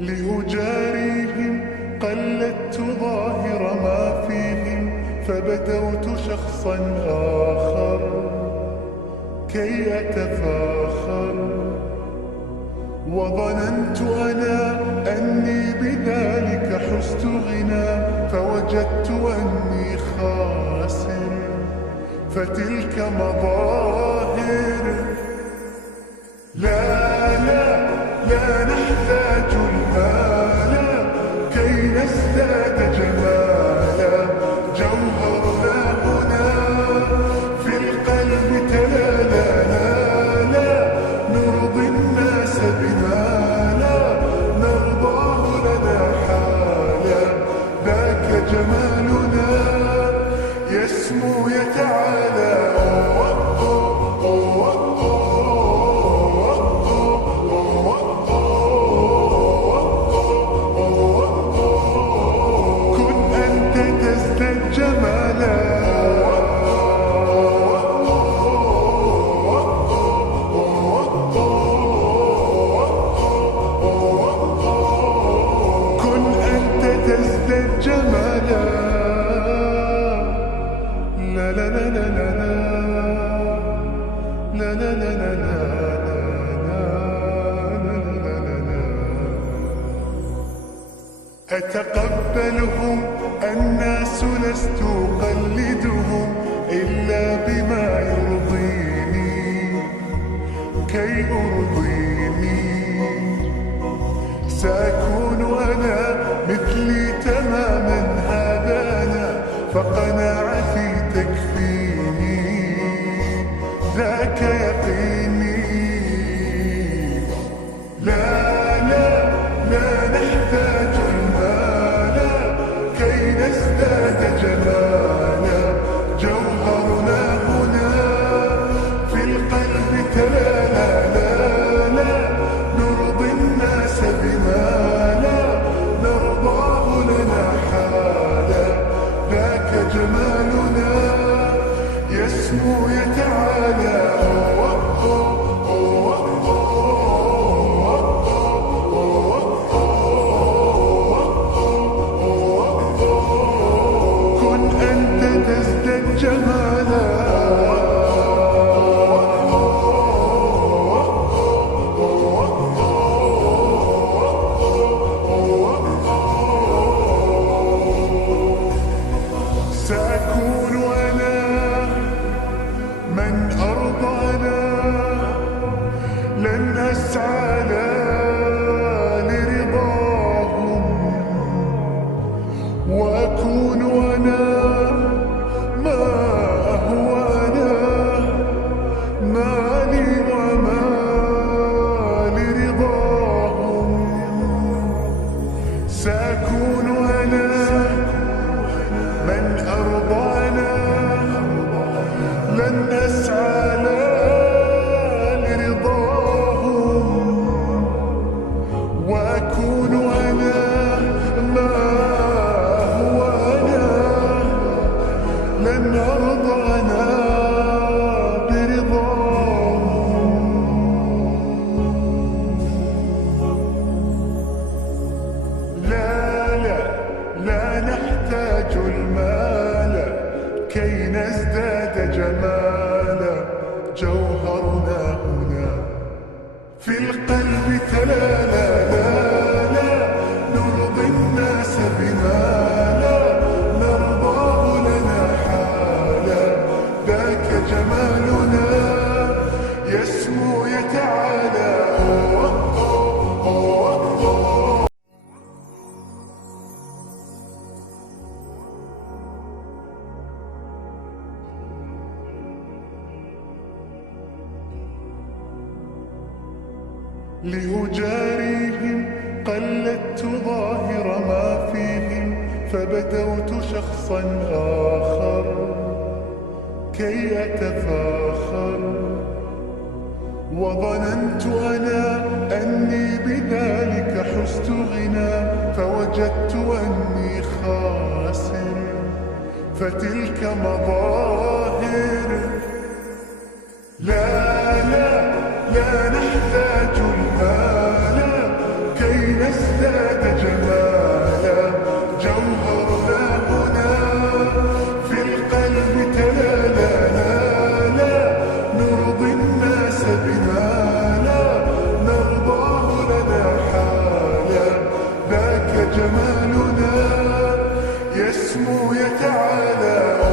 لأجاريهم قلدت ظاهر ما فيهم، فبدوت شخصا آخر كي أتفاخر، وظننت أنا أني بذلك حزت غنى، فوجدت أني خاسر، فتلك مظاهر. لا لا لا نحتاج المال كي نزداد جمالا، جوهرنا هنا في القلب تلالا. لا لا نرضي الناس بما لا نرضاه لنا حالا، ذاك جمالنا يسمو يتعالى. أتقبلهم الناس لست أقلدهم إلا بما يرضيني كي أرضيني. سأكون أنا مثلي تماما، هذا أنا فقناعتي تكفيني، ذاك يقيني. لا لا لا نحتاج المال كي نزداد جمالا، جوهرنا هنا في القلب تلالا. لا لا نرضي الناس بما لا نرضاه لنا حالا، ذاك جمالنا يسمو يتعالى. سأكون أنا من أرضانا، لن أسعى لرضاهم، وأكون أنا ما هو أنا، مالي وما لرضاهم. سأكون أنا من أرضانا، لن أسعى لرضاهم، وأكون أنا ما هو أنا، لن أرضى أنا برضاهم. لا لا لا نحتاج المال كي نزداد جمالا، جوهرنا هنا في القلب تلالا. لا لا نرضي الناس بما لا نرضاه لنا حالا، ذاك جمالنا يسمو يتعالى. لأجاريهم قلدت ظاهر ما فيهم، فبدوت شخصا آخر كي أتفاخر، وظننت أنا أني بذلك حزت غنى، فوجدت أني خاسر، فتلك مظاهر. لا لا لا نحتاج المال كي يزداد جمالا. جوهرنا هنا في القلب تلالا، لا نرضي الناس بما لا نرضاه لنا حالا. ذاك جمالنا يسمو يتعالى.